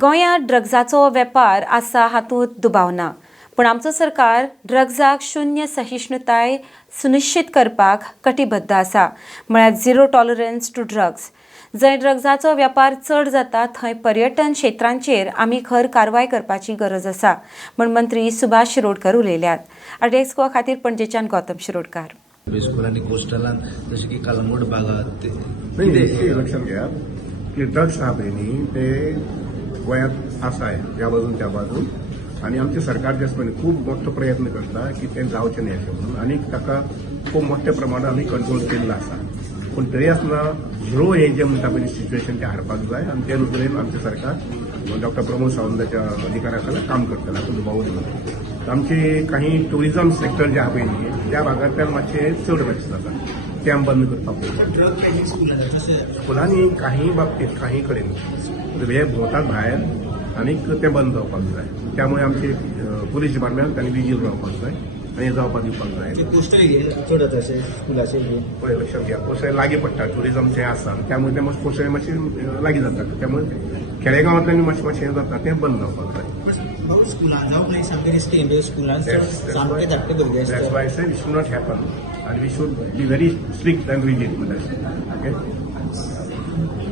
गोंयांत ड्रग्जाचो वेपार आसा हातूंत दुबाव ना, पण आमचो सरकार ड्रग्जाक शून्य सहिष्णुताय सुनिश्चित करपाक कटिबद्ध आसा, म्हळ्यार झिरो टॉलरन्स टू ड्रग्स. जंय ड्रग्जाचो वेपार चड जाता थंय पर्यटन क्षेत्रांचेर आमी खर कारवाय करपाची गरज आसा, म्हण मंत्री सुभाष शिरोडकर उलयल्यात. आरटीएक्सको खातीर पणजेच्यान गौतम शिरोडकार. स्कुलांनी कोस्टलान जशें की कलंगूट भागात लक्षात घ्या की ड्रग्स हा पळय ते गोंयांत आसाय ह्या बाजून त्या बाजून, आणि आमचे सरकार जे आसा खूब मोठो प्रयत्न करता की ते जावचें न्ही अशें म्हणून, आनी ताका खूब मोठ्या प्रमाणात आमी कंट्रोल केल्लो आसा. पूण तरी आसतना झिरो हें जें म्हणटा पळय सिच्युएशन तें हाडपाक जाय, आनी ते नदरेन आमचें सरकार डॉक्टर प्रमोद सावंताच्या अधिकारा खाला काम करतले, हातूंत दुबावूच ना. आमचे काही टुरिझम सेक्टर जे आहा पळय न्ही त्या भागांतल्यान मातशें चड रश जाता, ते आमी बंद करपाक पळयता. स्कुलांनी काही बाबतींत काही कडेन हे भोंवतात भायर आनीक ते बंद जावपाक जाय. त्यामुळे आमचे पुलीस डिपार्टमेंट आनी विजील रावपाक जाय आनी हे जावपाक दिवपाक जाय. पोस्टरी चड जाता अशें स्कुलाचे पळय लक्षात घ्या, पोसय लागीं पडटा, टुरिझमचें आसा, त्यामुळे ते मातशें पोसय मातशें लागीं जाता, त्यामुळे खेडेगांवांतल्यान मातशें हें जाता तें बंद जावपाक जाय. स्कुलान जावं सामकें रिस्की स्कुलान सामके धाकटे भुरगे That's why I said it should not happen and we should be very strict and rigid with that. Okay?